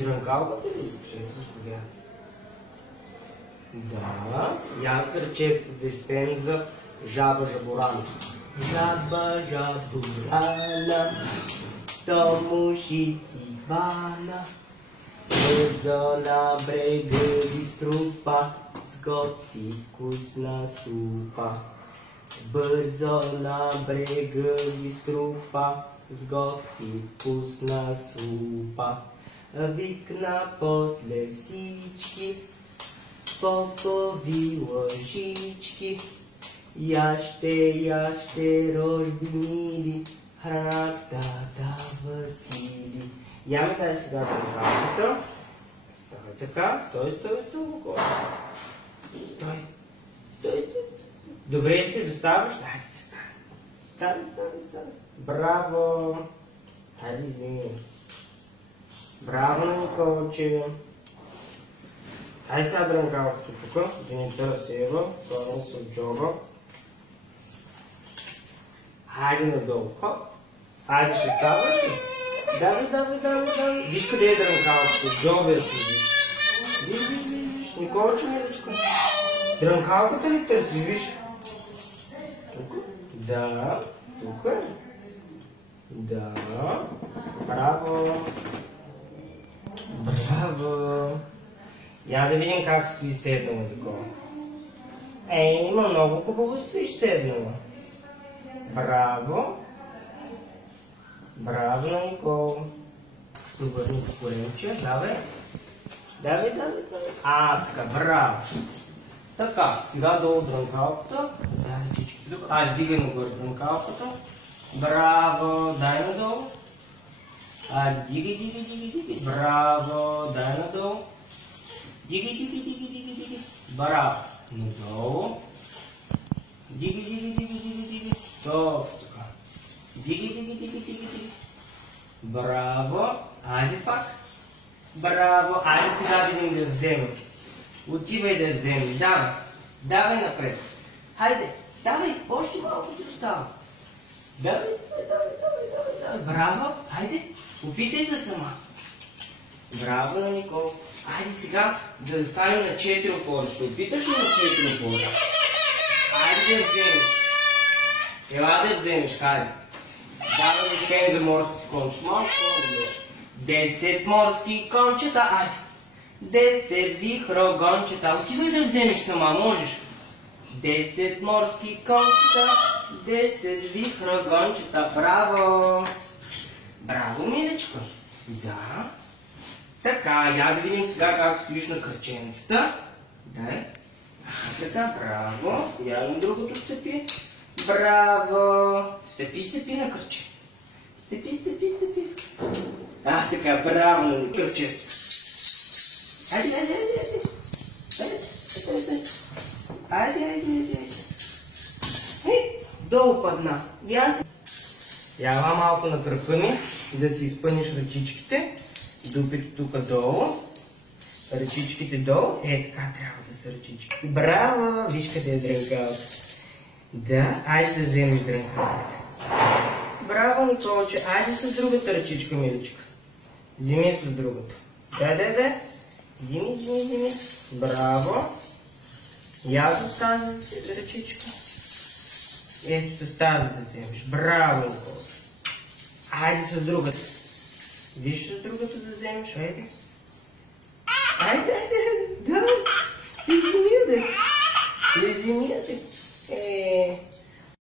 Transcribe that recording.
Дрънкалката ли искаш? Заповядай. Да. Янка Речевска да изпеем за Жаба Жаборана. Жаба Жаборана, 100 мушици хвана, бързо на брега ви струпа, сготви вкусна супа. Бързо на брега ви струпа, сготви вкусна супа. Викна после всички, попови лъжички. Яще, рожби мили, храната дава сили. Яме дай сега дрънкалката. Стой така, стой, горе. Стой. Добре, искаш да ставаш? Хайде да стане. Браво! Хайде, вземи. Браво на Николче. Хайде сега дрънкалката тук, да ни търсева, това се от джоба. Хайде надолу, хоп. Хайде, ще ставаш ли? Давай. Виж къде е дрънкалката, джобия си. Виж, Николче, миличко. Дрънкалката ли търси, виж? Тук? Да, тук е. Да, браво. Я да видим как стои седнала такова. Има много хубаво стоиш седнала. Браво на Никол. Се обърни по коленче, давай. Така, браво. Така, сега долу дрънкалката. Дай ръчичките тук. Дигай нагоре дрънкалката. Браво, дай надолу. Дигай. Браво, дай надолу. Дигай. Браво. Надолу. Дигай. Точно така. Дигай. Браво. Айде пак. Браво. Айде сега видим да вземем. Отивай да я вземеш. Давай напред. Хайде. Давай. Още малко ти остава. Давай. Браво. Хайде. Опитай се сама. Браво на Никол. Айде сега да застанем на 4 опора. Ще опиташ ли на 4 опора? Айде да я вземеш. Ела да я вземеш, хайде. Давай да спеем за морските кончета. Малко по-добре. 10 морски кончета, айде. 10 вихрогончета. Отивай да я вземеш сама, можеш. 10 морски кончета, 10 вихрогончета. Браво! Браво, миличко. Да. Така, я да видим сега как стоиш на кръченцата. Дай. Така, браво. Я на другото стъпи. Браво. Стъпи на кръче. Стъпи. Така, браво на кръче. Айде. Долу падна. Ява малко на кръка ми, да си изпъниш ръчичките. Дупите тук долу. Ръчичките долу. Така трябва да са ръчичките. Браво! Виж къде е дрънкалката. Да, айде да вземеш дрънкалката. Браво, Николче. Айде с другата ръчичка, миличка. Вземи с другата. Да. Вземи. Браво. Я с тази ръчичка. Ето с тази да вземеш. Браво, Николче. Айде с другата. Виж с другата да вземеш. Айде. Да. Ти вземи.